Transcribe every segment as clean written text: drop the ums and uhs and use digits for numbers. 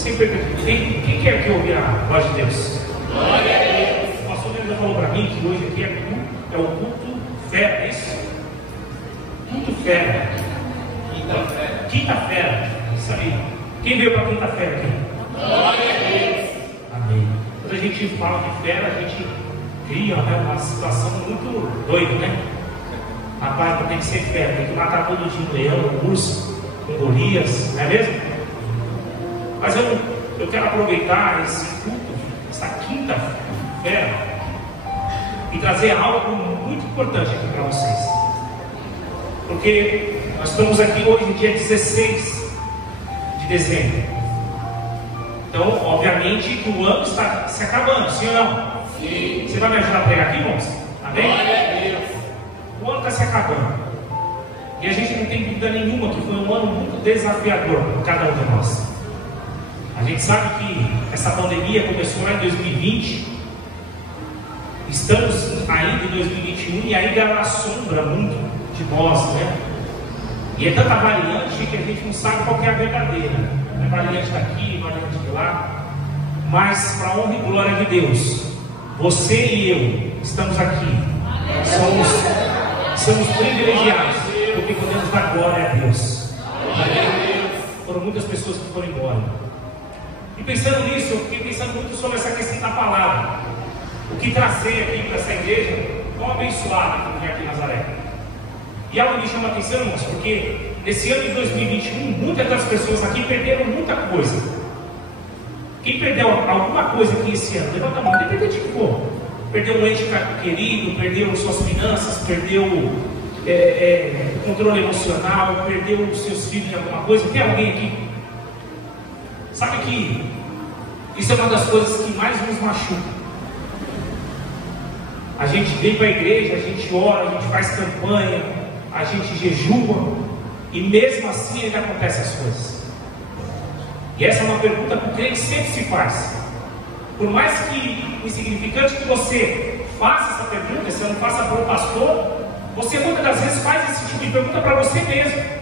Sempre quem quer que ouvir a voz de Deus? Glória a Deus. O pastor já falou para mim que hoje aqui é o culto fera, é isso? Culto fera. Quinta-feira. Isso aí. Quem veio para quinta-feira aqui? Glória a Deus. Amém. Quando a gente fala de fera, a gente cria, né, uma situação muito doida, né? Rapaz, não tem que ser fera, tem que matar todo dia um leão, um urso, um Golias, não é mesmo? Mas eu quero aproveitar esse culto, essa quinta-feira, e trazer algo muito importante aqui para vocês. Porque nós estamos aqui hoje, dia 16 de dezembro. Então, obviamente, que o ano está se acabando, sim ou não? Sim. Você vai me ajudar a pregar aqui, irmãos? Amém? Glória a Deus. O ano está se acabando. E a gente não tem dúvida nenhuma que foi um ano muito desafiador para cada um de nós. A gente sabe que essa pandemia começou lá em 2020. Estamos ainda em 2021 e ainda ela assombra muito de nós, né? E é tanta variante que a gente não sabe qual que é a verdadeira. É variante daqui, variante de lá. Mas, para a honra e glória de Deus, você e eu estamos aqui. Somos privilegiados, porque podemos dar glória a Deus. Foram muitas pessoas que foram embora. E pensando nisso, eu fiquei pensando muito sobre essa questão da palavra. O que trazer aqui para essa igreja, tão abençoada como é aqui em Nazaré. E algo me chama a atenção, irmãos, porque nesse ano de 2021, muitas das pessoas aqui perderam muita coisa. Quem perdeu alguma coisa aqui esse ano, levanta a mão, independente de que for. Perdeu um ente querido, perdeu suas finanças, perdeu o controle emocional, perdeu os seus filhos em alguma coisa. Tem alguém aqui? Sabe que isso é uma das coisas que mais nos machuca. A gente vem para a igreja, a gente ora, a gente faz campanha, a gente jejua, e mesmo assim ainda acontecem as coisas. E essa é uma pergunta que o crente sempre se faz. Por mais que insignificante que você faça essa pergunta, se não faça para o pastor, você muitas das vezes faz esse tipo de pergunta para você mesmo.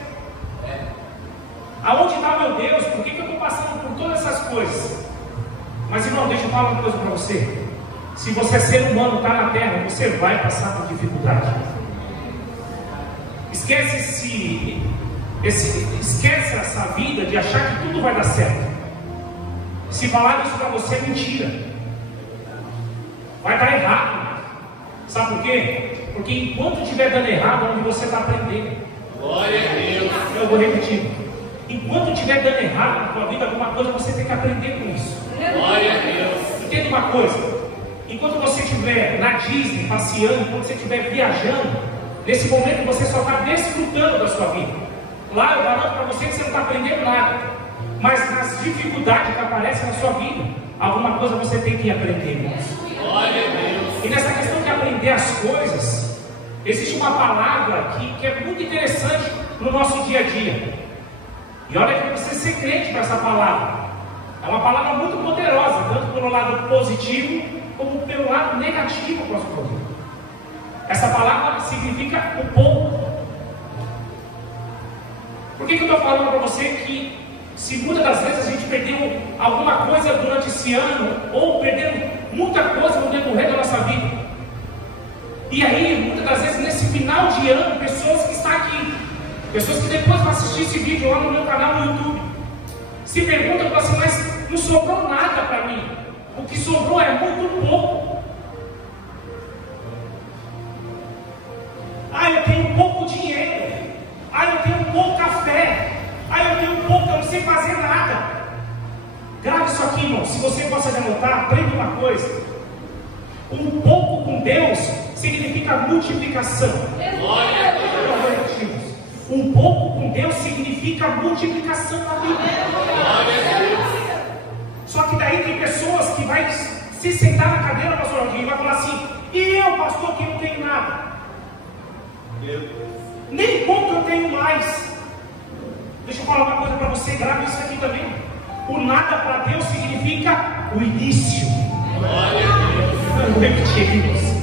Aonde está meu Deus? Por que eu estou passando por todas essas coisas? Mas irmão, deixa eu falar uma coisa para você. Se você é ser humano, está na terra, você vai passar por dificuldade. Esquece essa vida de achar que tudo vai dar certo. Se falar isso para você é mentira. Vai dar errado. Sabe por quê? Porque enquanto estiver dando errado, é onde você está aprendendo. Glória a Deus. Eu vou repetir. Enquanto estiver dando errado na tua vida alguma coisa, você tem que aprender com isso. Glória a Deus. Entenda uma coisa. Enquanto você estiver na Disney, passeando, enquanto você estiver viajando, nesse momento você só está desfrutando da sua vida. Lá eu garanto para você que você não está aprendendo nada. Mas nas dificuldades que aparecem na sua vida, alguma coisa você tem que aprender, irmãos. Glória a Deus. E nessa questão de aprender as coisas, existe uma palavra aqui que é muito interessante no nosso dia a dia. E olha que precisa ser crente para essa palavra. É uma palavra muito poderosa, tanto pelo lado positivo, como pelo lado negativo para a sua vida. Essa palavra significa o pouco. Por que eu estou falando para você que se muitas das vezes a gente perdeu alguma coisa durante esse ano, ou perdeu muita coisa no decorrer da nossa vida, e aí muitas das vezes nesse final de ano, pessoas que estão aqui, pessoas que depois vão assistir esse vídeo lá no meu canal no YouTube, se perguntam assim, mas não sobrou nada para mim, o que sobrou é muito pouco. Ah, eu tenho pouco dinheiro. Ah, eu tenho pouca fé. Ah, eu tenho pouco, eu não sei fazer nada. Grave isso aqui, irmão. Se você gosta de anotar, aprenda uma coisa. Um pouco com Deus significa multiplicação. Glória a Deus. Um pouco com Deus significa multiplicação na vida. Glória a Deus. Só que daí tem pessoas que vai se sentar na cadeira, pastor Aldinho, e vai falar assim: e eu, pastor, que não tenho nada? Nem pouco eu tenho mais. Deixa eu falar uma coisa para você, grave isso aqui também. O nada para Deus significa o início. Glória a Deus. Eu vou repetir, irmãos.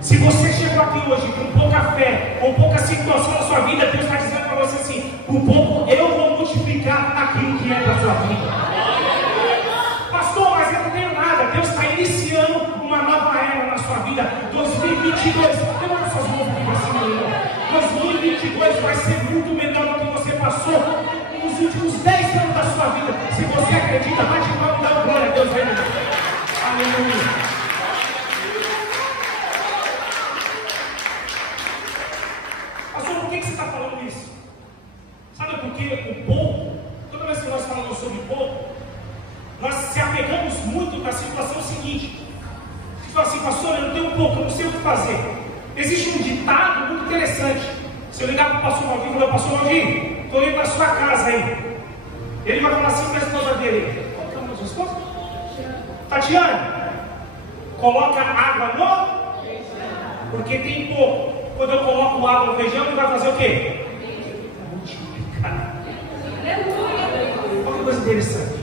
Se você chegou aqui hoje com pouca fé, com pouca situação na sua vida, Deus está dizendo para você assim: com pouco eu vou multiplicar aquilo que é para a sua vida. 2022, levanta suas mãos aqui para cima, meu irmão. 2022 vai ser muito melhor do que você passou nos últimos 10 anos da sua vida. Se você acredita, vai de mal e dá glória a Deus. Aleluia. Pastor, por que você está falando isso? Sabe por que o pouco, toda vez que nós falamos sobre pouco, nós se apegamos muito na situação seguinte. Você fala assim, pastor, eu não tenho pouco, eu não sei o que fazer. Existe um ditado muito interessante. Se eu ligar para o pastor Valdir e falar, pastor Valdir, estou indo para a sua casa aí. Ele vai falar assim para a esposa dele: qual que é o nome da sua esposa? Tatiana, coloca água no, porque tem pouco. Quando eu coloco água no feijão, ele vai fazer o quê? Multiplicar. Olha que coisa interessante.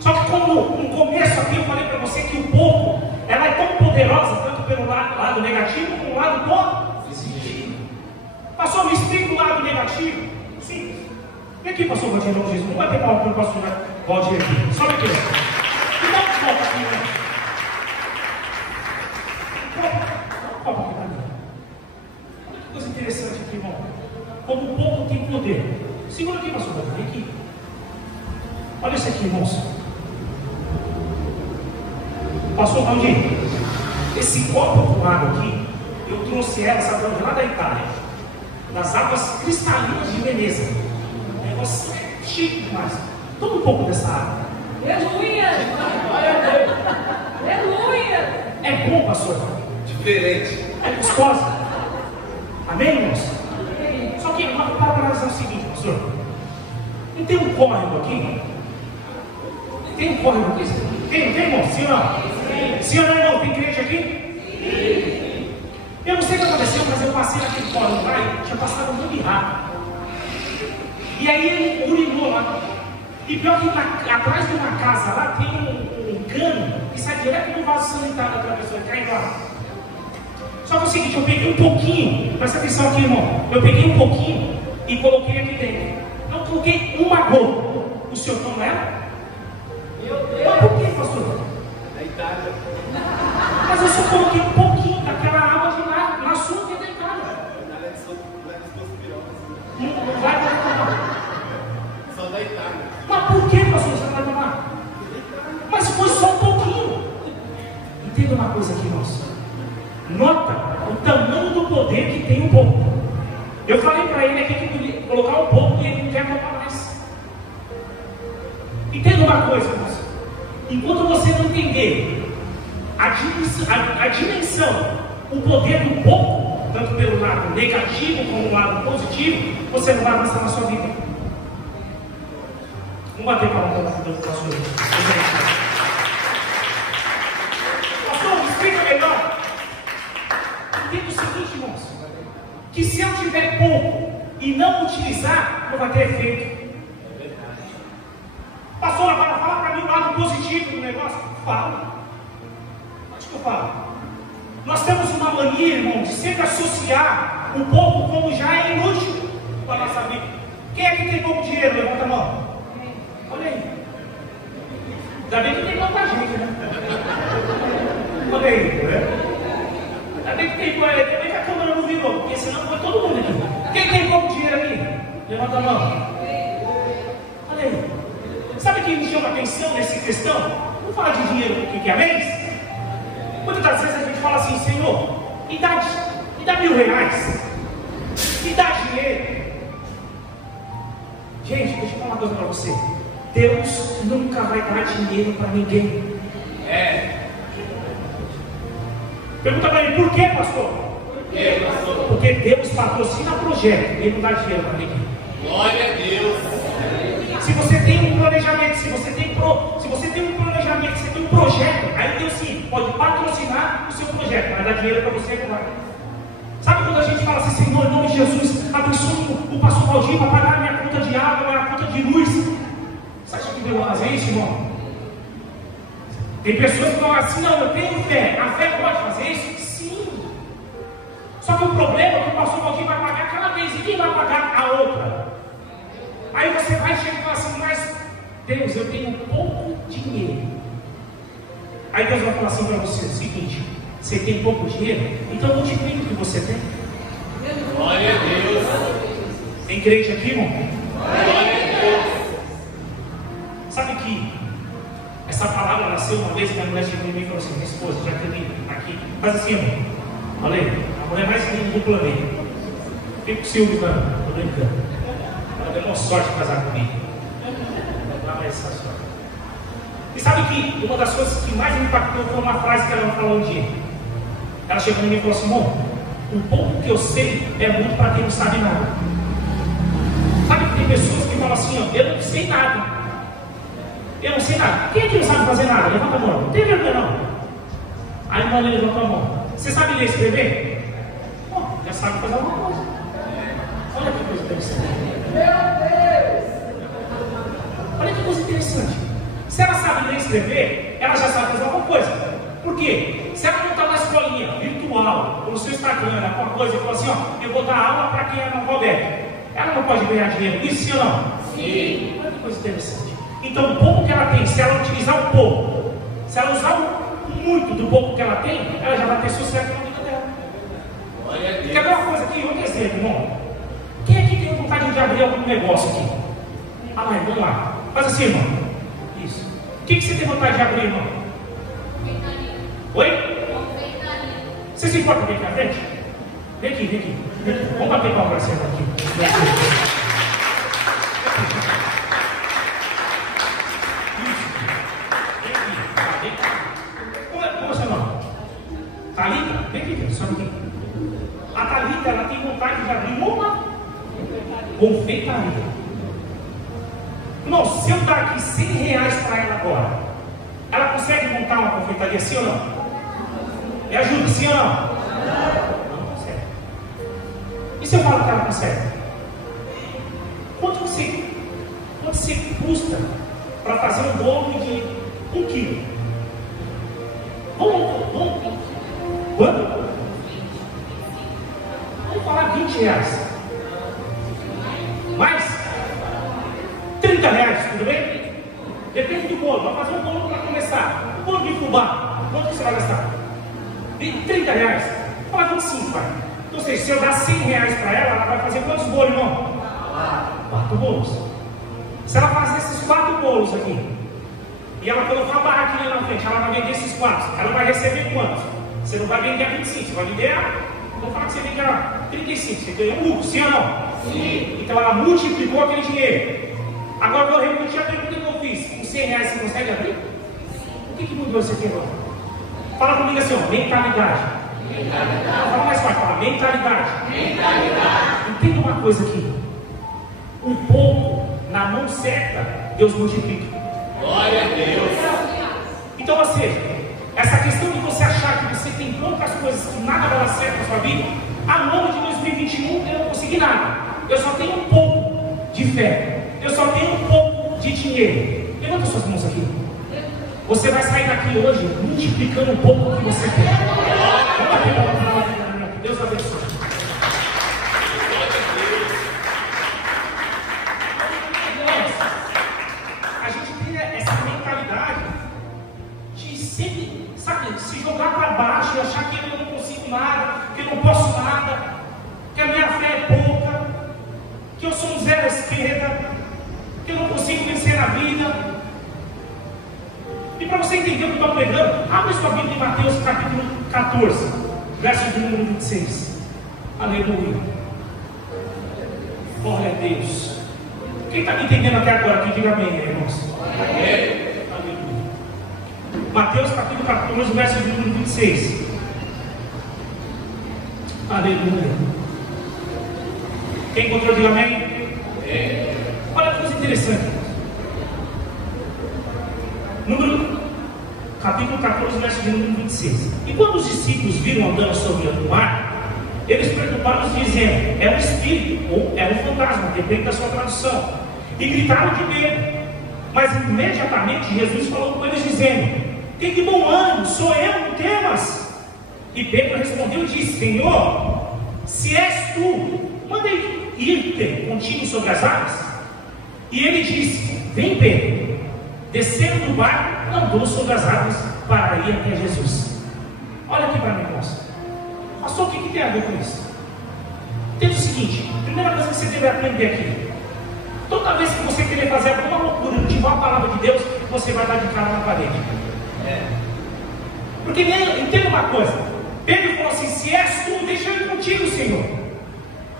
Só que como no começo aqui eu falei para você que o pouco, ela é tão poderosa, tanto pelo lado negativo como o lado positivo. Pastor, me explica o lado negativo. Simples. Vem aqui, pastor Valdir, não Jesus. Não vai ter palma para o pastor Valdir aqui. Sobe aqui. Me dá um copo aqui, né? Copo aqui para mim. Olha que coisa interessante aqui, irmão. Como o pouco tem poder. Segura aqui, pastor Valdir. Vem aqui. Olha isso aqui, irmãos. Pastor Valdir, esse copo com água aqui, eu trouxe ela, sabe onde? Lá da Itália, das águas cristalinas de Veneza. Um negócio chique demais. Toma um pouco dessa água. Aleluia! Aleluia! É bom, pastor? Diferente. É gostosa. Amém, irmãos? Só que para analisar o seguinte, pastor. Não tem um córrego aqui? Tem um córrego aqui? Tem, irmão? Sim ou não? Sim ou não, irmão? Tem igreja aqui? Sim. Eu não sei o que aconteceu, mas eu passei naquele córrego lá e tinha passado muito rápido. E aí ele urinou lá. E pior que atrás de uma casa lá tem um cano que sai direto do vaso sanitário daquela pessoa, cai lá. Só que é o seguinte, eu peguei um pouquinho, presta atenção aqui, irmão. Eu peguei um pouquinho e coloquei aqui dentro. Não coloquei uma gota. O senhor não era? Mas por que, pastor? Da Itália. Mas eu só coloquei um pouquinho daquela água de lá, na sua que é da Itália. Não vai tomar. Só da Itália. Mas por que, pastor, você não vai tomar? Mas foi só um pouquinho. Entenda uma coisa aqui, irmãos. Nota o tamanho do poder que tem um pouco. Eu falei para ele aqui que podia colocar um pouco e ele não quer tomar mais. Entenda uma coisa, irmãos. Enquanto você não entender a dimensão, o poder do pouco, tanto pelo lado negativo como o lado positivo, você não vai avançar na sua vida. Vamos bater para o pastor. Pastor, me explica melhor. Entenda o seguinte, irmãos, que se eu tiver pouco e não utilizar, não vai ter efeito. Pastor, agora fala para mim o lado positivo do negócio. Fala. Onde que eu falo? Nós temos uma mania, irmão, de sempre associar o pouco como já é inútil para a nossa vida. Quem é que tem pouco dinheiro? Levanta a mão. Olha aí. Ainda bem que tem pouca gente, né? Olha aí, né? Ainda bem que tem, ainda bem que a câmera não virou, porque senão foi todo mundo aqui. Quem tem pouco dinheiro aqui? Levanta a mão. Olha aí. Sabe quem me chama a atenção nessa questão? Vamos falar de dinheiro um pouquinho, amém? Muitas das vezes a gente fala assim, Senhor, me dá R$1.000, me dá dinheiro. Gente, deixa eu falar uma coisa para você. Deus nunca vai dar dinheiro para ninguém. Pergunta para ele, por que, pastor? Por que, pastor? Porque Deus patrocina projeto, Ele não dá dinheiro para ninguém. Glória a Deus. Se você tem um planejamento, se você tem um projeto, aí Deus sim pode patrocinar o seu projeto, mas dar dinheiro para você não vai. Sabe quando a gente fala assim, Senhor, em nome de Jesus, abençoe o pastor Valdir para pagar a minha conta de água, a minha conta de luz. Você acha que Deus vai fazer isso, irmão? Tem pessoas que falam assim, não, eu tenho fé. A fé pode fazer isso? Sim. Só que o problema é que o pastor Valdir vai pagar cada vez e quem vai pagar a outra? Aí você vai chegar e falar assim, mas Deus, eu tenho pouco dinheiro. Aí Deus vai falar assim para você, o seguinte, Você tem pouco dinheiro? Então multiplique o que você tem. Glória a Deus. Tem crente aqui, irmão? Glória a Deus. Sabe que essa palavra nasceu uma vez, minha mulher chegou em mim e falou assim: minha esposa, já que eu vim aqui, faz assim, irmão. Olha aí, a mulher mais linda do planeta. Fica com o ciúme, mano. Tô brincando. Ela deu uma sorte de casar comigo. Não vai essa sorte. E sabe que uma das coisas que mais me impactou foi uma frase que ela falou um dia. Ela chegou em mim e falou assim: irmão, o pouco que eu sei é muito para quem não sabe nada. Sabe que tem pessoas que falam assim: ó, eu não sei nada. Eu não sei nada. Quem aqui não sabe fazer nada? Levanta a mão. Não tem vergonha não. Aí a irmã levantou a mão. Você sabe ler e escrever? Bom, já sabe fazer alguma coisa. Olha que coisa interessante. Meu Deus! Olha que coisa interessante. Se ela sabe ler e escrever, ela já sabe fazer alguma coisa. Por quê? Se ela não está na escolinha virtual, ou no seu Instagram, alguma coisa, e fala assim: ó, eu vou dar aula para quem é analfabeto, ela não pode ganhar dinheiro. Isso sim ou não? Sim. Olha que coisa interessante. Então, o pouco que ela tem, se ela utilizar um pouco, se ela usar muito do pouco que ela tem, ela já vai ter sucesso na vida dela. Olha a Deus. Quer ver uma coisa aqui? Outro exemplo, irmão. Quem aqui tem vontade de abrir algum negócio aqui? Ah, mas vamos lá. Faz assim, irmão. Isso. O que você tem vontade de abrir, irmão? Confeitaria. Oi? Confeitaria. Você se importa bem com a frente? Vem aqui, vem aqui. Vem aqui. Vamos bater palma para você aqui. Vem aqui. Como é seu nome? Thalita? Vem aqui, só um pouquinho. A Thalita, ela tem vontade de abrir uma confeitaria. Não, se eu dar aqui R$100 para ela agora, ela consegue montar uma confeitaria, sim ou não? Me ajuda, sim ou não? Não consegue. E se eu falo que ela consegue? Quanto você custa para fazer um bolo de 1 quilo? Quanto? Vamos falar R$20. Mais? R$30, tudo bem? Depende do bolo. Vamos fazer um bolo para começar. Um bolo de fubá. Quanto você vai gastar? R$30. Fala 25, pai. Então, ou seja, se eu dar R$100 para ela vai fazer quantos bolos, irmão? 4 bolos. Se ela fazer esses 4 bolos aqui, e ela colocar uma barraquinha na frente, ela vai vender esses 4. Ela vai receber quantos? Você não vai vender a 25, você vai vender a... Vou falar que você vende a 35. Você ganhou um lucro, sim ou não? Sim. Então ela multiplicou aquele dinheiro. Agora eu vou repetir a pergunta que eu fiz. Com R$100 você consegue abrir? O que mudou isso aqui agora? Fala comigo assim, ó, mentalidade. Mentalidade. Fala mais forte, fala mentalidade. Mentalidade. Entenda uma coisa aqui. Um pouco na mão certa, Deus multiplica. Glória a Deus. Então, ou seja, essa questão de você achar que você tem poucas coisas que nada vai dar certo na sua vida, a ano de 2021 eu não consegui nada. Eu só tenho um pouco de fé. Eu só tenho um pouco de dinheiro. Levanta suas mãos aqui. Você vai sair daqui hoje multiplicando um pouco que você tem. Vamos aqui para o Deus abençoe. A gente tem essa mentalidade de sempre, sabe, se jogar para baixo e achar que eu não consigo nada, que eu não posso nada, que a minha fé é pouca, que eu sou um zero à esquerda, que eu não consigo vencer na vida. E para você entender o que eu estou pregando, abre sua Bíblia em Mateus capítulo 14, verso de número 26. Aleluia. Glória a Deus. Quem está me entendendo até agora aqui, diga amém, irmãos. Amém. Aleluia. Mateus capítulo 14, verso de número 26. Aleluia. Quem encontrou, diga amém. Amém. Olha que coisa interessante. Capítulo 14, verso de número 26. E quando os discípulos viram andando sobre o mar, eles preocuparam-se dizendo: é um espírito, ou é um fantasma, depende da sua tradução. E gritaram de medo. Mas imediatamente Jesus falou com eles dizendo: tem de bom ânimo, sou eu, não temas. E Pedro respondeu e disse: Senhor, se és tu, mandei ir-te contigo sobre as águas. E ele disse: vem, Pedro. Desceram do barco, andou sobre as águas para ir até Jesus. Olha aqui para mim, moça. Pastor, o que tem a ver com isso? Entenda o seguinte: primeira coisa que você deve aprender aqui. Toda vez que você querer fazer alguma loucura, não tiver a palavra de Deus, você vai dar de cara na parede. Porque entenda uma coisa. Pedro falou assim: se és tu, deixa eu ir contigo, Senhor.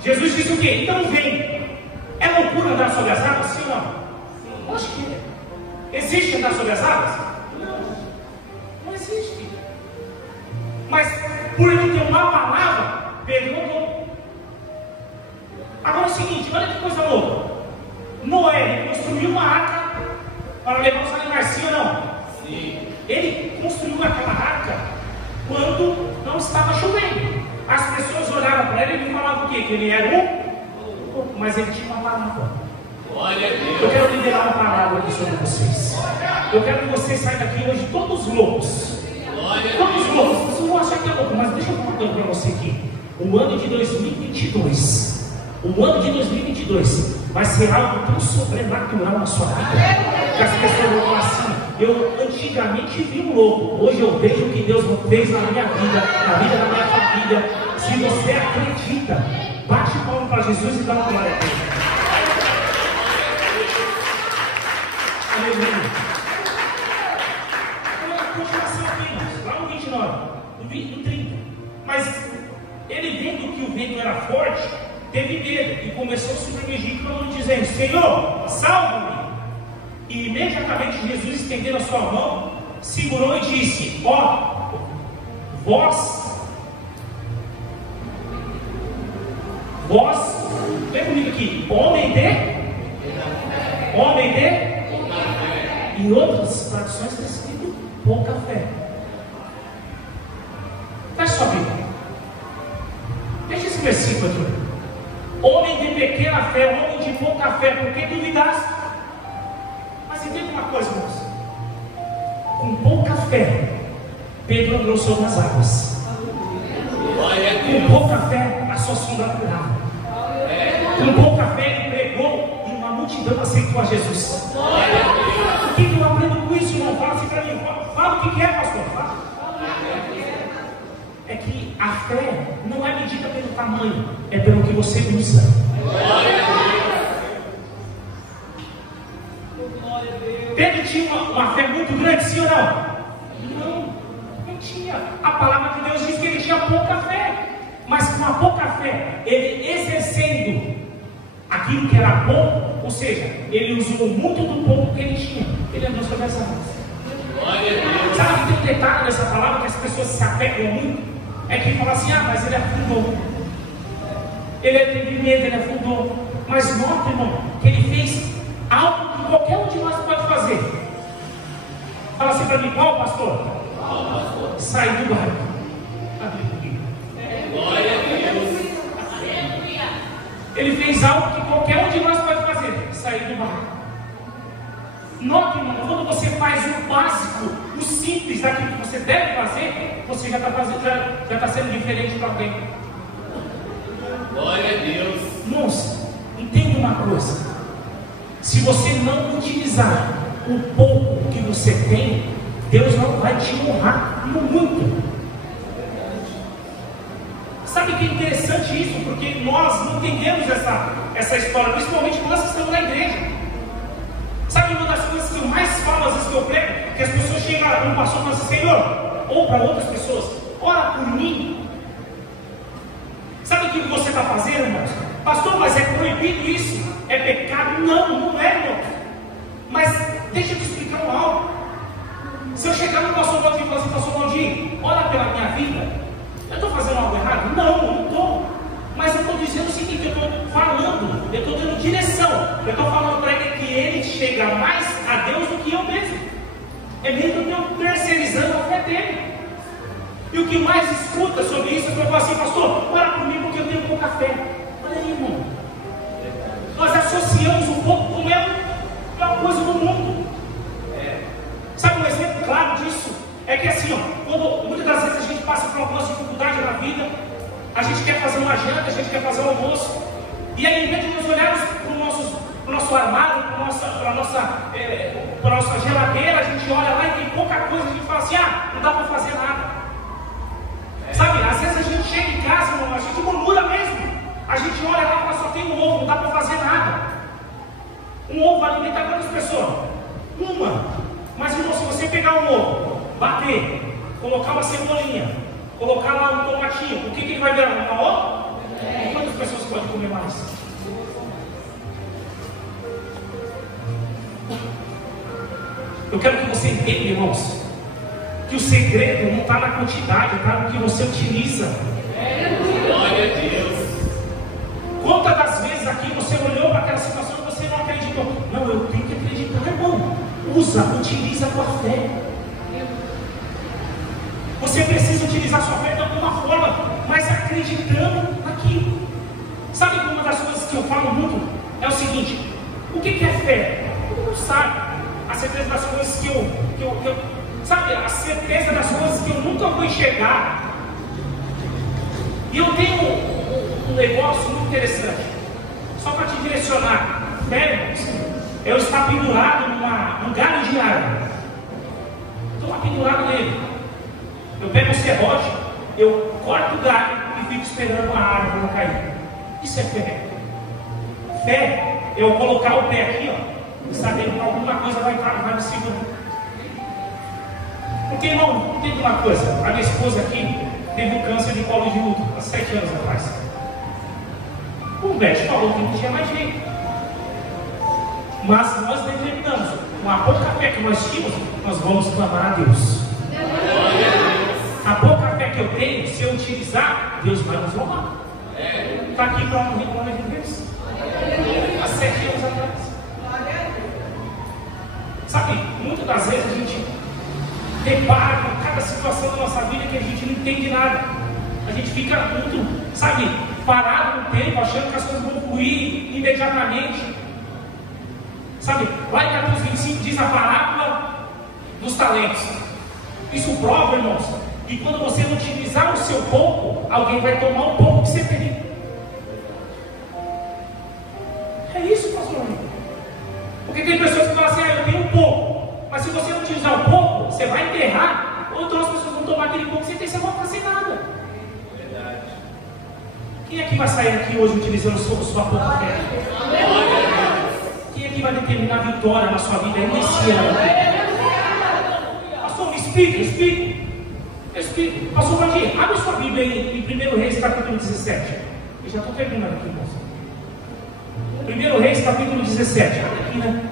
Jesus disse o quê? Então vem. É loucura andar sobre as águas? Sim ou não? Acho que é. Existe andar sobre as águas? Não existe. Mas por ele ter uma palavra, Pedro mandou. Agora é o seguinte, olha que coisa louca. Noé, ele construiu uma arca para levar os animais, sim ou não? Sim. Ele construiu aquela arca quando não estava chovendo. As pessoas olhavam para ele e falavam o quê? Que ele era um, mas ele tinha uma palavra. Glória a Deus. Eu quero liberar uma palavra aqui sobre vocês. Eu quero que vocês saiam daqui hoje todos loucos. Glória a Todos Deus. loucos. Vocês vão achar que é louco, mas deixa eu falar uma coisa para você aqui. O ano de 2022 vai ser algo tão sobrenatural na sua vida, que as pessoas vão falar assim: eu antigamente vi um louco, hoje eu vejo o que Deus fez na minha vida, na vida da minha família. Se você acredita, bate palma para Jesus e dá uma glória a Deus. Aleluia. Então, a continuação aqui, irmãos, lá no 29, no 30. Mas ele, vendo que o vento era forte, teve medo e começou a submergir, clamando, dizendo: Senhor, salva-me. E imediatamente Jesus, estendendo a sua mão, segurou e disse: ó, vós, vem comigo aqui, homem de, em outras traduções está escrito pouca fé. Feche sua Bíblia. Deixa esse versículo aqui. Homem de pequena fé, homem de pouca fé, por que duvidaste? Mas entenda uma coisa, irmãos. Com pouca fé, Pedro andou sobre as águas. Glória a Com Deus. pouca fé, a sua sombra curava. Com pouca fé, ele pregou e uma multidão aceitou a Jesus. Glória a Deus. O que eu aprendo com isso, irmão? Fala assim para mim. Fala o que é, pastor. Fala. É que a fé não é medida pelo tamanho, é pelo que você usa. Glória a Deus. Pedro tinha uma fé muito grande, sim ou não? Não tinha. A palavra de Deus diz que ele tinha pouca fé. Mas com a pouca fé, ele exercendo aquilo que era bom, ou seja, ele usou muito do pouco que ele tinha. Ele andou sobre as águas. Glória a Deus. Sabe que tem um detalhe nessa palavra que as pessoas se apegam muito? É que fala assim: ah, mas ele afundou. Ele teve medo, ele afundou. Mas nota, irmão, que ele fez algo que qualquer um de nós pode fazer. Fala assim para mim: qual, pastor? Sair do barco. Abre comigo. Glória a Deus. Ele fez algo que qualquer um de nós pode fazer: sair do barco. Note, irmão, quando você faz o básico, o simples daquilo que você deve fazer, você já está sendo diferente para alguém. Glória a Deus. Moça, entenda uma coisa: se você não utilizar o pouco que você tem, Deus não vai te honrar no muito. Sabe que é interessante isso? Porque nós não entendemos essa história, principalmente nós que estamos na igreja. Sabe uma das coisas que eu mais falo, às vezes que eu prego, que as pessoas chegam lá, um pastor e falam assim: Senhor, ou para outras pessoas, ora por mim. Sabe o que você está fazendo, irmãos? Pastor, mas é proibido isso? É pecado? Não é, irmão. Mas deixa eu te explicar algo. Se eu chegar no pastor Valdir e falar assim: pastor Valdir, ora pela minha vida, eu estou fazendo algo errado? Não estou. Mas eu estou dizendo o seguinte: eu estou falando, eu estou dando direção. Eu estou falando para ele que ele chega mais a Deus do que eu mesmo. É mesmo que eu estou terceirizando a fé dele. E o que mais escuta sobre isso é que eu falo assim: pastor, ora por mim porque eu tenho pouca fé. Olha aí, irmão. Nós associamos um pouco com uma coisa do mundo. Sabe um exemplo claro disso? É que assim, quando muitas das vezes a gente passa por algumas dificuldades na vida, a gente quer fazer uma janta, a gente quer fazer um almoço, e aí, em vez de nós olharmos para o nosso armário, para a nossa geladeira, a gente olha lá e tem pouca coisa, a gente fala assim: ah, não dá para fazer nada. A gente olha lá e fala, só tem um ovo, não dá para fazer nada. Um ovo vai alimentar quantas pessoas? Uma. Mas irmão, se você pegar um ovo, bater, colocar uma cebolinha, colocar lá um tomatinho, o que ele vai virar? Uma ovo? Quantas pessoas podem comer mais? Eu quero que você entenda, irmãos, que o segredo não está na quantidade, está no que você utiliza. Glória a Deus. Quantas das vezes aqui você olhou para aquela situação e você não acreditou? Não, eu tenho que acreditar, irmão. Utiliza a tua fé. Você precisa utilizar a sua fé de alguma forma, mas acreditando naquilo. Sabe que uma das coisas que eu falo muito é o seguinte: o que é fé? Todo mundo sabe. A certeza das coisas que eu sabe, a certeza das coisas que eu nunca vou enxergar. E eu tenho um negócio muito interessante, só para te direcionar. Fé, eu estar pendurado num galho de árvore. Estou lá pendurado nele. Eu pego o serrote, eu corto o galho e fico esperando a árvore cair. Isso é fé. Fé é eu colocar o pé aqui, ó, e saber que alguma coisa vai me segurar. Porque, irmão, entende uma coisa? A minha esposa aqui teve um câncer de colo de útero há 7 anos atrás. O médico falou que não tinha mais jeito. Mas nós determinamos, com a pouca fé que nós tínhamos, nós vamos clamar a Deus. A pouca fé que eu tenho, se eu utilizar, Deus vai nos honrar. Está aqui para honrar a glória de Deus. Há 7 anos atrás. Sabe, muitas das vezes a gente depara com cada situação da nossa vida que a gente não entende nada. A gente fica muito, sabe, parado no tempo, achando que as coisas vão fluir imediatamente. Sabe, lá em Mateus 25 diz a parábola dos talentos. Isso prova, irmãos, que quando você não utilizar o seu pouco, alguém vai tomar um pouco que você tem. É isso, pastor. Porque tem pessoas que falam assim, eu tenho um pouco. Mas se você não utilizar o pouco, você vai enterrar, ou então as pessoas vão tomar aquele pouco que você tem, você não vai ficar sem nada. Verdade. Quem é que vai sair aqui hoje utilizando sua pouca fé? Quem é que vai determinar a vitória na sua vida nesse ano? Pastor, Espírito. Pastor Valdir, abre sua Bíblia em 1 Reis, capítulo 17. Eu já estou terminando aqui, irmãos. 1 Reis, capítulo 17. Olha aqui, né?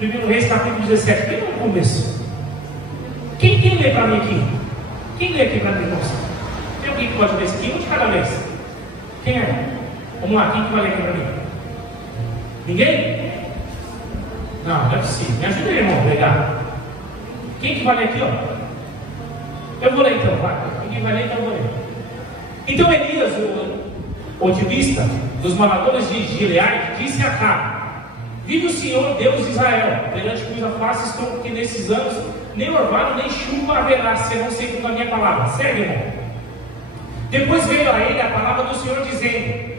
1 Reis, capítulo 17. Bem no começo. Quem lê para mim aqui? Quem lê aqui para mim, irmãos? Tem alguém que pode ler isso aqui? Um de cada vez. Quem é? Vamos lá, quem que vai ler aqui para mim? Ninguém? Não é possível. Me ajuda aí, irmão. Obrigado. Quem que vai ler aqui, ó? Eu vou ler então, vai. Ninguém vai ler, então eu vou ler. Então Elias, o otimista dos moradores de Gileade, disse a Acabe: vive o Senhor, Deus de Israel, perante cuja face estou, que nesses anos nem orvalho nem chuva haverá, senão segundo a minha palavra. Segue, irmão. Depois veio a ele a palavra do Senhor, dizendo: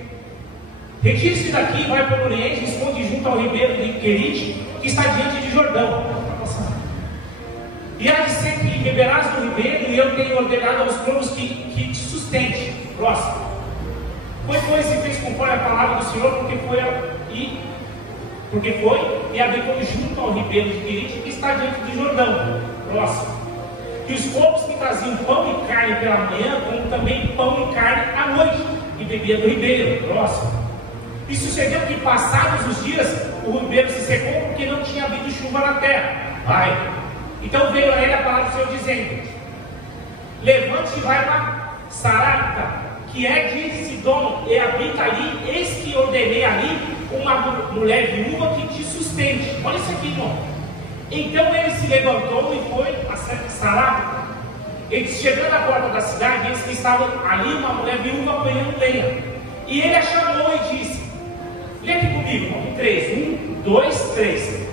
retire-se daqui, vai para o Oriente, esconde junto ao ribeiro de Querite, que está diante de Jordão. E há de ser que beberás do ribeiro, e eu tenho ordenado aos povos que te sustente. Próximo. Foi, pois, e fez conforme a palavra do Senhor, porque foi e habitou junto ao ribeiro de Querite, que está diante de Jordão. Próximo. E os povos que traziam pão e carne pela manhã, como também pão e carne à noite, e bebia do ribeiro. Próximo. E sucedeu que, passados os dias, o ribeiro se secou, porque não tinha havido chuva na terra. Vai. Então veio a ele a palavra do Senhor, dizendo: levante-se e vai para Sarapta, que é de Sidom, e habita ali. Eis que ordenei ali uma mulher viúva que te sustente. Olha isso aqui, irmão. Então ele se levantou e foi a Sarapta. Ele, chegando à porta da cidade, eis que estava ali uma mulher viúva apanhando lenha. E ele a chamou e disse: lê aqui comigo, irmão. 3, 1, 2, 3.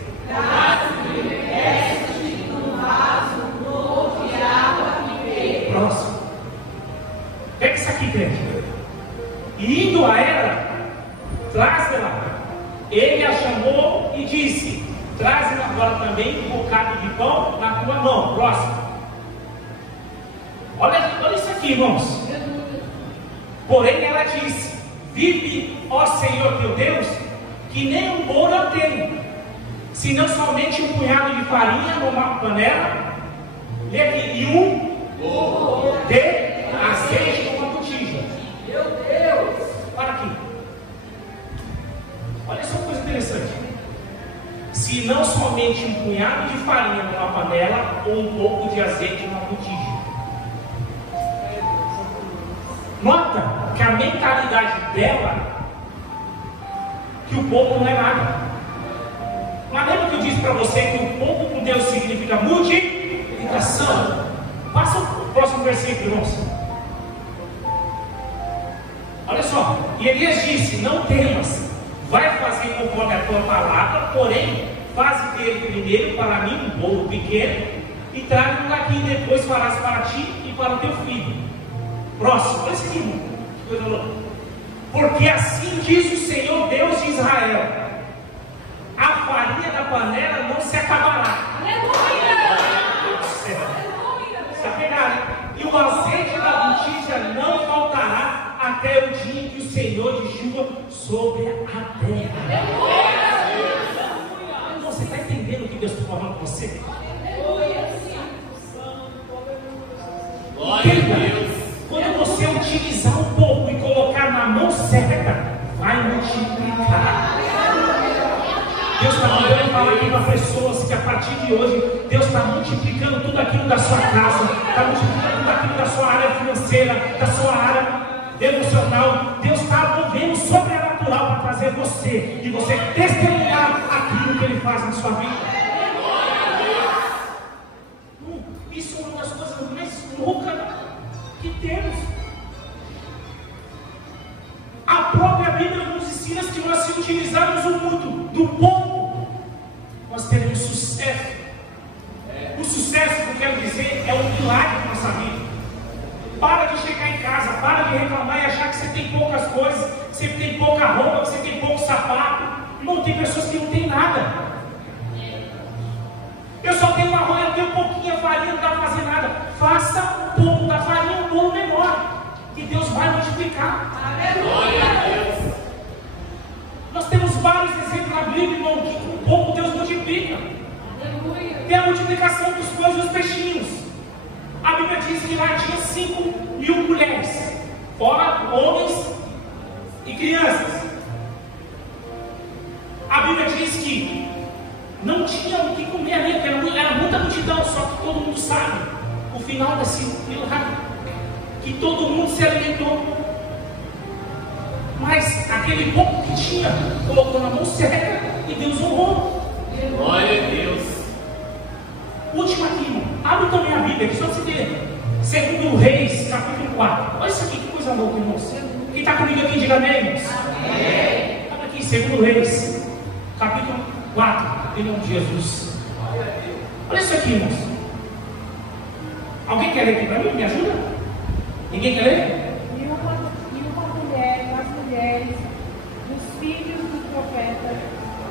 Próximo. Pega isso aqui dentro. E indo a ela, traz-la. Ele a chamou e disse: traz-me agora também um bocado de pão na tua mão. Próximo. Olha isso aqui, irmãos. Porém ela disse: Vive, ó Senhor teu Deus, que nem um bolo eu tenho, senão somente um punhado de farinha numa panela, lê aqui, e um de azeite numa botija. Meu Deus! Olha aqui. Olha só uma coisa interessante. Se não somente um punhado de farinha numa panela ou um pouco de azeite numa botija. Nota que a mentalidade dela, que o pouco não é nada. Mas lembra que eu disse para você que o pouco com Deus significa multiplicação? Passa o próximo versículo, irmãos. Olha só, e Elias disse: não temas, vai fazer conforme a tua palavra, porém, faze dele primeiro para mim um bolo pequeno, e traga-o daqui, e depois farás para ti e para o teu filho. Próximo, olha isso aqui, irmão. Que coisa louca. Porque assim diz o Senhor Deus de Israel: a farinha da panela não se acabará. Aleluia! E o azeite da botija não faltará até o dia em que o Senhor de chuva sobre a terra. Você está entendendo o que Deus está falando com você? Entenda, quando você utilizar um pouco e colocar na mão certa, vai multiplicar. Deus está mandando falar aqui para pessoas que a partir de hoje Deus está multiplicando tudo aquilo da sua casa, está multiplicando tudo aquilo da sua área financeira, da sua área emocional. Deus está movendo sobrenatural para trazer você e você testemunhar aquilo que Ele faz na sua vida. Isso é uma das coisas mais loucas que temos. A própria Bíblia nos ensina que nós, se utilizarmos o muito do pouco, nós teremos sucesso. O sucesso que eu quero dizer é um milagre na nossa vida. Para de chegar em casa, para de reclamar e achar que você tem poucas coisas, que você tem pouca roupa, que você tem pouco sapato. Irmão, tem pessoas que não têm nada. Eu só tenho uma rola, eu tenho pouquinha farinha, não dá para fazer nada. Faça um pouco da farinha, um bolo menor, que Deus vai multiplicar. Glória a Deus. Nós temos vários exemplos na Bíblia, irmão, que com pouco Deus multiplica. Tem a multiplicação dos pães e dos peixinhos. A Bíblia diz que lá tinha 5.000 mulheres, fora homens e crianças. A Bíblia diz que não tinha o que comer ali, porque era muita multidão, só que todo mundo sabe o final desse milagre, que todo mundo se alimentou. Mas aquele pouco que tinha, colocou na mão certa e Deus honrou. Glória a Deus. Última aqui, irmão. Abre também a Bíblia, que só se vê. Segundo Reis, capítulo 4. Olha isso aqui, que coisa louca, irmãos. Quem está comigo aqui, diga amém, irmãos. Amém. Olha aqui, segundo Reis, capítulo 4, em nome de Jesus. Olha isso aqui, irmãos. Alguém quer ler aqui para mim? Me ajuda? Ninguém quer ler? E uma mulher, das mulheres, dos filhos do profeta,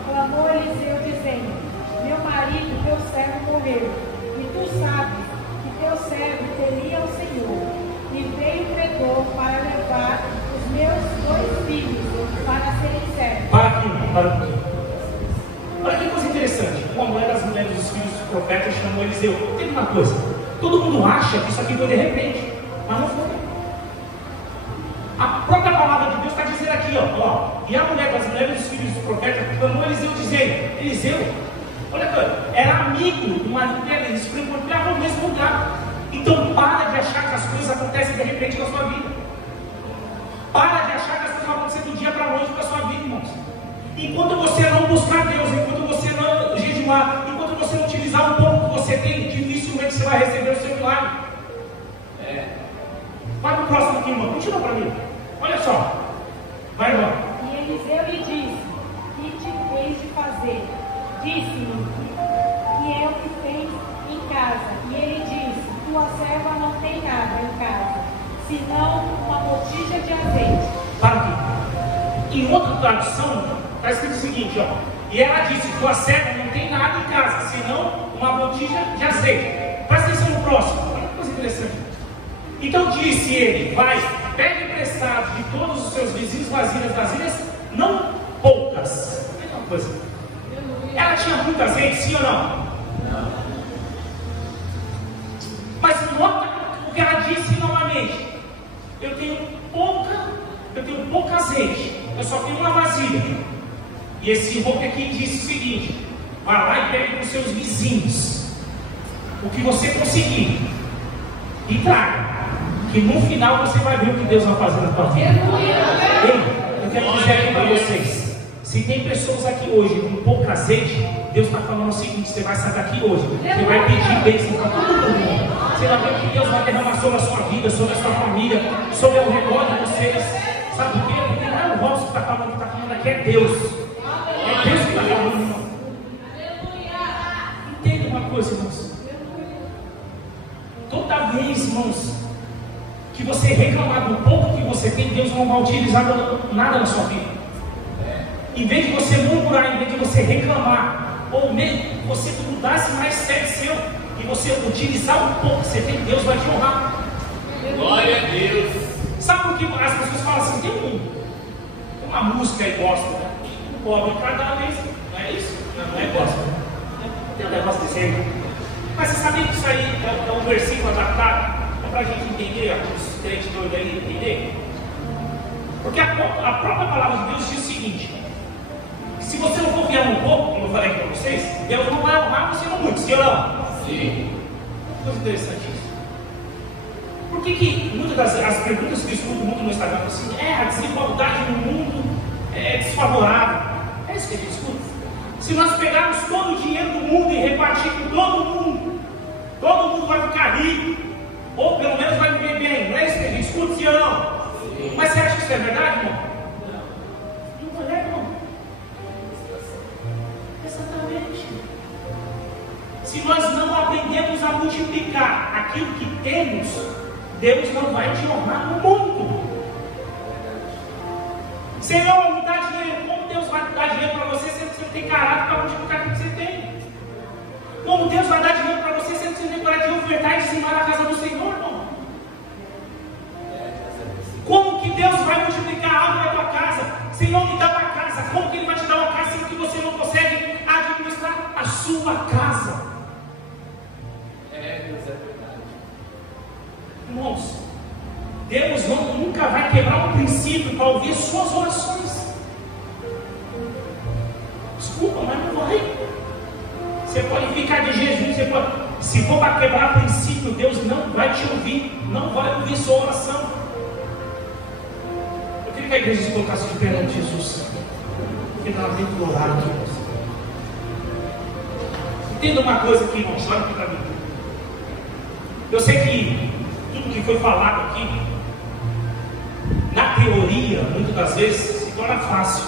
clamou a Eliseu, dizendo: meu marido, teu servo, morreu, e tu sabes que teu servo temia ao Senhor, e veio o pretor para levar os meus 2 filhos para serem servos. Para aqui, para aqui. Olha que coisa interessante. Uma mulher das mulheres dos filhos do profeta chamou Eliseu. Tem uma coisa, todo mundo acha que isso aqui foi de repente, mas não foi. A própria palavra de Deus está dizendo aqui, ó, e a mulher das mulheres dos filhos do profeta clamou Eliseu, dizendo: Eliseu, olha aqui, era amigo do marido dela, eles frequentavam no mesmo lugar. Então para de achar que as coisas acontecem de repente na sua vida. Para de achar que as coisas vão acontecer do dia para a noite na sua vida, irmãos. Enquanto você não buscar Deus, enquanto você não jejuar, enquanto você não utilizar o pouco que você tem, dificilmente você vai receber o seu milagre. Vai para o próximo aqui, irmão. Continua para mim. Olha só. Vai, irmão. E Eliseu lhe disse: que te fez de fazer? Disse-me: que é o que fez em casa. E ele disse: tua serva não tem nada em casa, senão uma botija de azeite. Para aqui. Em outra tradução, está escrito o seguinte, ó. E ela disse: tua serva não tem nada em casa, senão uma botija de azeite. Presta atenção no próximo. Olha que coisa interessante. Então disse ele: vai, pega emprestado de todos os seus vizinhos vasilhas das ilhas, não poucas. É uma coisa. Ela tinha muito azeite, sim ou não? Mas nota o que ela disse novamente: eu tenho pouco azeite, eu só tenho uma vasilha. E esse roubo aqui disse o seguinte: vai lá e pega para os seus vizinhos o que você conseguir e traga, que no final você vai ver o que Deus vai fazer na tua vida. Ei, eu quero dizer aqui para vocês: se tem pessoas aqui hoje com pouco azeite, Deus está falando o seguinte: você vai sair daqui hoje, você vai pedir bênção para todo mundo. Você vai ver que Deus vai derramar sobre a sua vida, sobre a sua família, sobre ao redor de vocês. Sabe por quê? Porque não é o vosso que está falando aqui é Deus. É Deus que está falando, irmão. Entenda uma coisa, irmãos. Toda vez, irmãos, que você reclamar do pouco que você tem, Deus não vai utilizar nada na sua vida. Em vez de você murmurar, em vez de você reclamar, ou mesmo você mudasse mais sério seu, e você utilizar o pouco que você tem, Deus vai te honrar. Glória a Deus. Sabe por que as pessoas falam assim? Tem uma música aí gospel, né? O pobre cada vez, não é isso? Não é gospel. Tem um negócio desse aí. Mas você sabia que isso aí é um versículo adaptado? É para a gente entender, os crentes doidos aí entender? Porque a própria palavra de Deus diz o seguinte: se você não confiar um pouco, como eu falei para vocês, Deus não vai honrar você não muito, sim ou não? Sim. Coisa interessante isso. Por que muitas das perguntas que eu escuto muito no Instagram assim, a desigualdade no mundo é desfavorável? É isso que a gente escuta. Se nós pegarmos todo o dinheiro do mundo e repartir com todo mundo vai ficar rico, ou pelo menos vai viver bem. Não é isso que a gente escuta, sim ou não? Sim. Mas você acha que isso é verdade, irmão? Não é, irmão. Exatamente. Se nós não aprendemos a multiplicar aquilo que temos, Deus não vai te honrar no mundo. Senhor, me dá dinheiro. Como Deus vai dar dinheiro para você se você não tem caráter para multiplicar aquilo que você tem? Como Deus vai dar dinheiro para você se você não tem coragem de ofertar e dizimar na casa do Senhor, irmão? Como que Deus vai multiplicar algo na tua casa? Senhor, me dá uma casa. Como que Ele vai te dar uma casa se que você não consegue administrar a sua casa? Irmãos, Deus nunca vai quebrar um princípio para ouvir suas orações. Desculpa, mas não vai. Você pode ficar de jejum, se for para quebrar princípio, Deus não vai te ouvir, não vai ouvir sua oração. Eu queria que a igreja se colocasse de perante Jesus, porque nós temos que orar aqui, irmãos. Entenda uma coisa aqui, irmãos, olha aqui para mim. Eu sei que tudo que foi falado aqui, na teoria, muitas das vezes se torna fácil,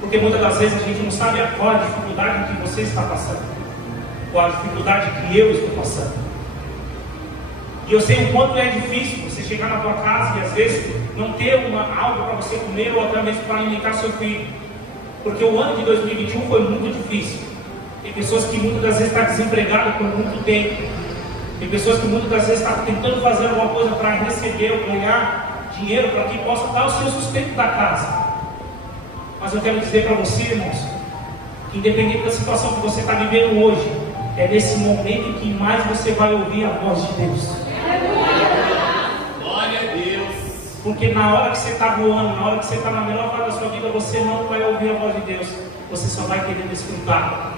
porque muitas das vezes a gente não sabe qual a dificuldade que você está passando, qual a dificuldade que eu estou passando. E eu sei o quanto é difícil você chegar na tua casa e às vezes não ter algo para você comer ou até mesmo para alimentar seu filho, porque o ano de 2021 foi muito difícil. Tem pessoas que muitas das vezes estão desempregadas por muito tempo. Tem pessoas que muitas das vezes estão tentando fazer alguma coisa para receber ou ganhar dinheiro para que possa dar o seu sustento da casa. Mas eu quero dizer para você, irmãos, que independente da situação que você está vivendo hoje, é nesse momento que mais você vai ouvir a voz de Deus. Glória a Deus. Porque na hora que você está voando, na hora que você está na melhor fase da sua vida, você não vai ouvir a voz de Deus. Você só vai querer desfrutar.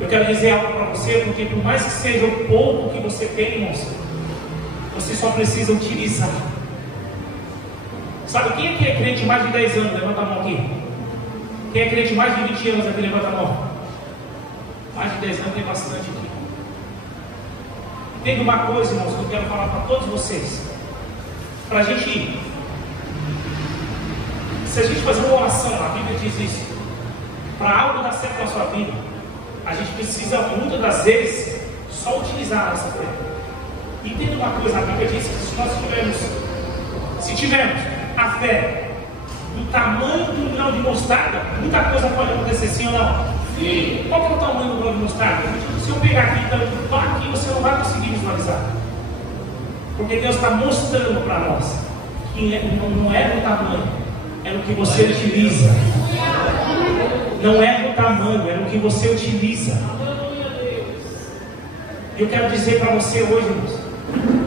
Eu quero dizer algo para você, porque por mais que seja o pouco que você tem, irmãos, você só precisa utilizar. Sabe quem é crente mais de 10 anos? Levanta a mão aqui. Quem é crente mais de 20 anos aqui? Levanta a mão. Mais de 10 anos tem bastante aqui. Entenda uma coisa, irmãos, que eu quero falar para todos vocês. Para a gente, se a gente fazer uma oração, a Bíblia diz isso, para algo dar certo na sua vida, a gente precisa muitas das vezes só utilizar a nossa fé. Entenda uma coisa, a Bíblia diz que se nós tivermos a fé do tamanho do grão de mostarda, muita coisa pode acontecer, sim ou não? Sim. Qual que é o tamanho do grão de mostarda? Se eu pegar aqui e tampar aqui, você não vai conseguir visualizar. Porque Deus está mostrando para nós que não é no tamanho, é no que você utiliza. Não é no tamanho, é no que você utiliza. E eu quero dizer para você hoje, irmãos,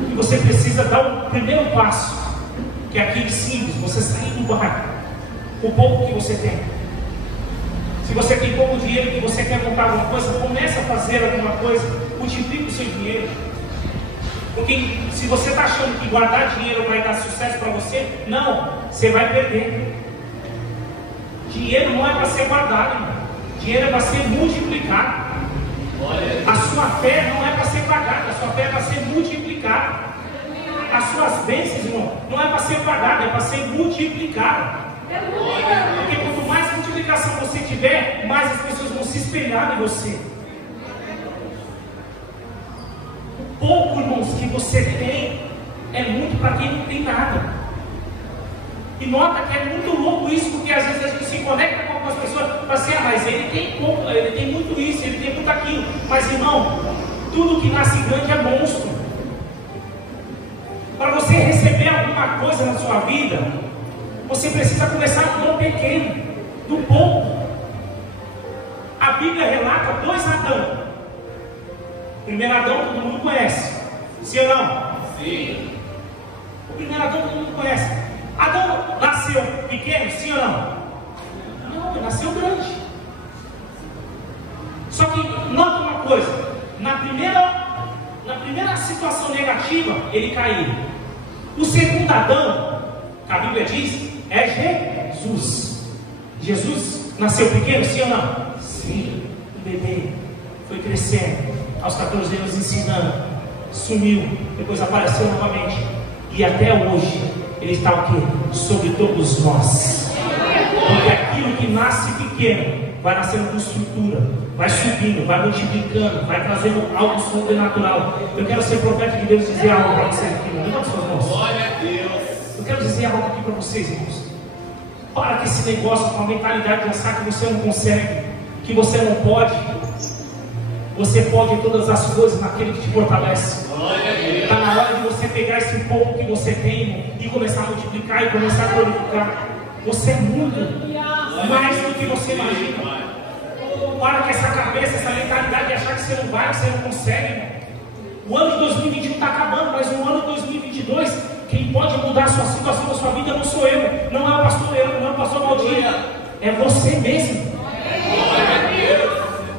que você precisa dar o primeiro passo, que é aquele simples, você sair do barco, o pouco que você tem. Se você tem pouco dinheiro e você quer montar alguma coisa, comece a fazer alguma coisa, multiplique o seu dinheiro. Porque se você está achando que guardar dinheiro vai dar sucesso para você, não, você vai perder. Dinheiro não é para ser guardado, irmão. Dinheiro é para ser multiplicado. A sua fé não é para ser pagada, a sua fé é para ser multiplicada. As suas bênçãos, irmão, não é para ser pagada, é para ser multiplicada. Porque quanto mais multiplicação você tiver, mais as pessoas vão se espelhar em você. O pouco, irmãos, que você tem é muito para quem não tem nada. E nota que é muito louco isso, porque às vezes a gente se conecta com algumas pessoas e fala assim, mas ele tem pouco, ele tem muito isso, ele tem muito aquilo. Mas, irmão, tudo que nasce grande é monstro. Para você receber alguma coisa na sua vida, você precisa começar com o pequeno, do pouco. A Bíblia relata 2 Adão. O primeiro Adão todo mundo conhece, sim ou não? Sim. O primeiro Adão todo mundo conhece. Adão nasceu pequeno, sim ou não? Não, ele nasceu grande. Só que nota uma coisa, na primeira situação negativa, ele caiu. O segundo Adão, que a Bíblia diz, é Jesus. Jesus nasceu pequeno, sim ou não? Sim. Um bebê, foi crescendo, aos 14 anos ensinando, sumiu, depois apareceu novamente. E até hoje, ele está o quê? Sobre todos nós. Porque aquilo que nasce pequeno vai nascendo com estrutura, vai subindo, vai multiplicando, vai trazendo algo sobrenatural. Eu quero ser profeta de Deus e dizer algo para vocês aqui, não das suas mãos. Glória a Deus. Eu quero dizer algo aqui para vocês, irmãos. Para com esse negócio, com a mentalidade de achar que você não consegue, que você não pode. Você pode todas as coisas naquele que te fortalece. Está na hora de você pegar esse pouco que você tem, irmão, e começar a multiplicar e começar a glorificar. Você é muito mais do que você imagina. Para com essa cabeça, essa mentalidade de achar que você não vai, que você não consegue, irmão. O ano de 2021 está acabando, mas o ano de 2022, quem pode mudar a sua situação da sua vida não sou eu, não é o pastor eu, não é o pastor Valdir, é você mesmo.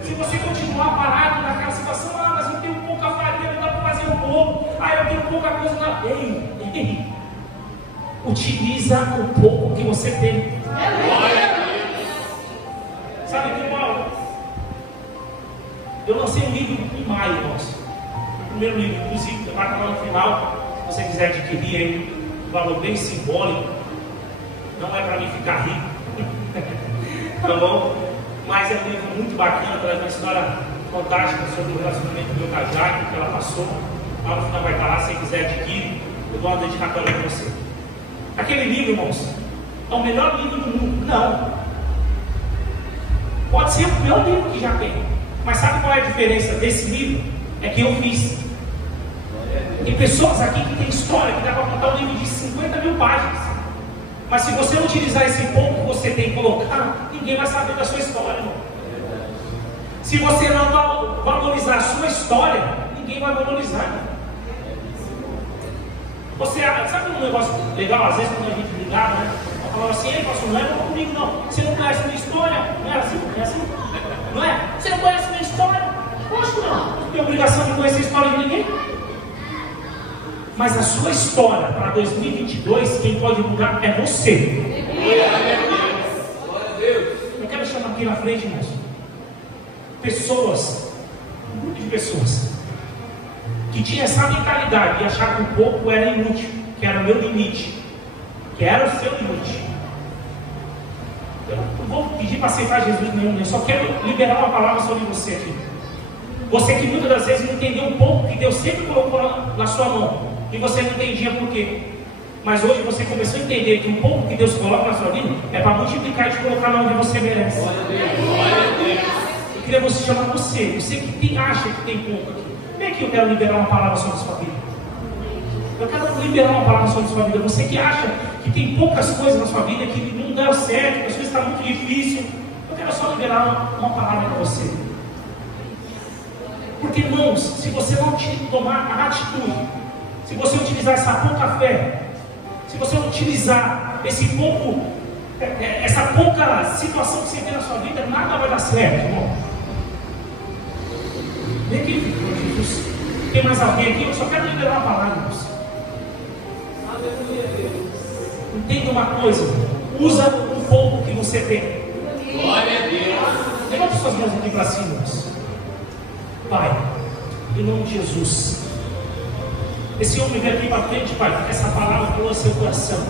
Se você continuar parado naquela situação, mas eu tenho pouca farinha, não dá para fazer um pouco, eu tenho pouca coisa na. Ei, utiliza o pouco que você tem. Sabe que, Paulo? Eu lancei um livro em maio, irmãos. O primeiro livro, inclusive, vai estar lá no final. Se você quiser adquirir aí, um valor bem simbólico. Não é para mim ficar rico. Tá bom? Mas é um livro muito bacana, traz uma história fantástica sobre o relacionamento do meu com a Jaque, que ela passou. Lá no final vai estar lá, se você quiser adquirir, eu dou uma dedicatória para você. Aquele livro, irmãos, é o melhor livro do mundo? Não. Pode ser o pior livro que já tem. Mas sabe qual é a diferença desse livro? É que eu fiz. Tem pessoas aqui que tem história, que dá para contar um livro de 50 mil páginas. Mas se você não utilizar esse pouco que você tem que colocar, ninguém vai saber da sua história, irmão. Se você não valorizar a sua história, ninguém vai valorizar, irmão. Você sabe um negócio legal, às vezes quando a gente ligava, né? Eu falava assim, ei, pastor, não é comigo não. Você não conhece minha história? Não é assim? Não é assim? Não é? Você não conhece minha história? Poxa, não. Não tem obrigação de conhecer a história de ninguém. Mas a sua história para 2022, quem pode mudar é você. Glória a Deus. Eu quero chamar aqui na frente, irmãos, pessoas, um grupo de pessoas, que tinha essa mentalidade de achar que o pouco era inútil, que era o meu limite, que era o seu limite. Eu não vou pedir para aceitar Jesus nenhum, eu só quero liberar uma palavra sobre você aqui. Você que muitas das vezes não entendeu um pouco que Deus sempre colocou na sua mão, e você não entendia por quê. Mas hoje você começou a entender que o pouco que Deus coloca na sua vida é para multiplicar e te colocar lá onde você merece. Glória a Deus. Glória a Deus. Eu queria você chamar você que acha que tem pouco aqui. Vem aqui, eu quero liberar uma palavra sobre a sua vida. Eu quero liberar uma palavra sobre a sua vida. Você que acha que tem poucas coisas na sua vida, que não deu certo, que as coisas estão muito difíceis, eu quero só liberar uma palavra para você. Porque, irmãos, se você não tomar a atitude, se você utilizar essa pouca fé, se você utilizar essa pouca situação que você tem na sua vida, nada vai dar certo, irmão. Vem aqui, Jesus. Tem mais alguém aqui? Eu só quero liberar uma palavra para você. Entenda uma coisa, usa um pouco que você tem. Glória a Deus. Levanta suas mãos aqui para cima, irmãos. Pai, em nome de Jesus, esse homem veio aqui para frente, Pai, porque essa palavra falou ao seu coração.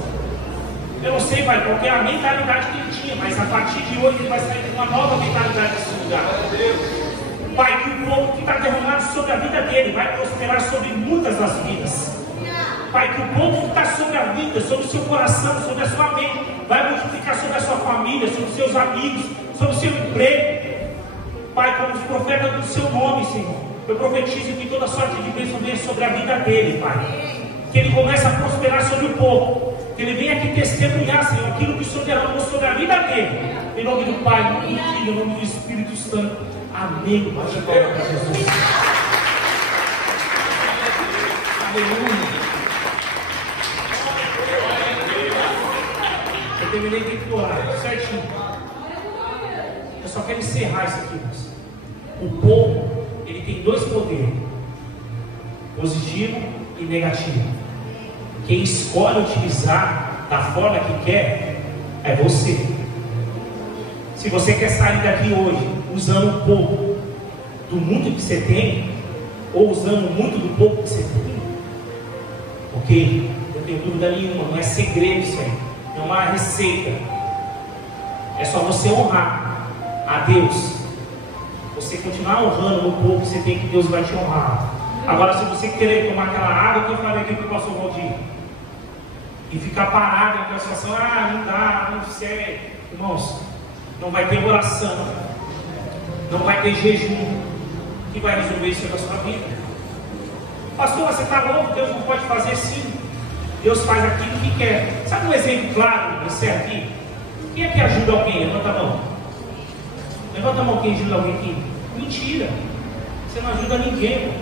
Eu não sei, Pai, qual é a mentalidade que ele tinha, mas a partir de hoje ele vai sair com uma nova mentalidade nesse lugar. Pai, que o povo que está derramado sobre a vida dele vai prosperar sobre muitas das vidas. Pai, que o povo que está sobre a vida, sobre o seu coração, sobre a sua mente, vai multiplicar sobre a sua família, sobre os seus amigos, sobre o seu emprego. Pai, como os profetas do seu nome, Senhor, eu profetizo que toda sorte de bênção venha sobre a vida dele, Pai. Que ele comece a prosperar sobre o povo. Que ele venha aqui testemunhar, Senhor, aquilo que o Senhor derramou sobre a vida dele. Em nome do Pai, em nome do Filho, em nome do Espírito Santo. Amém. Bate palma para Jesus. Aleluia. Eu terminei dentro do horário, certinho. Eu só quero encerrar isso aqui, irmãos. O povo, ele tem dois poderes: positivo e negativo. Quem escolhe utilizar da forma que quer é você. Se você quer sair daqui hoje usando um pouco do muito que você tem, ou usando muito do pouco que você tem, ok? Não tenho dúvida nenhuma, não é segredo isso aí, não é uma receita. É só você honrar a Deus. Você continuar honrando no pouco que você tem, que Deus vai te honrar. Agora, se você querer tomar aquela água que eu falei aqui para o pastor Valdir, e ficar parado naquela situação, não dá, não sei, irmãos, não vai ter oração, não vai ter jejum que vai resolver isso na sua vida. Pastor, você está louco? Deus não pode fazer sim. Deus faz aquilo que quer. Sabe um exemplo claro desse aqui? Quem é que ajuda alguém? Levanta a mão. Levanta a mão quem ajuda alguém aqui. Mentira. Você não ajuda ninguém.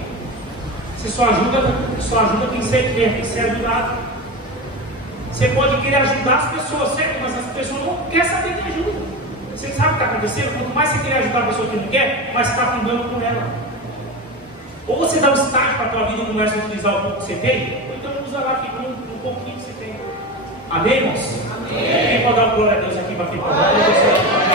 Você só ajuda quem você quer, quem ser ajudado. Você pode querer ajudar as pessoas, certo? Mas as pessoas não querem saber de ajuda. Você sabe o que está acontecendo? Quanto mais você querer ajudar a pessoa que não quer, mais você está afundando com ela. Ou você dá um estágio para a tua vida e começa a utilizar o pouco que você tem, ou então usa lá com um pouquinho que você tem. Amém, irmãos? Amém. Quem pode dar glória a Deus aqui para ficar?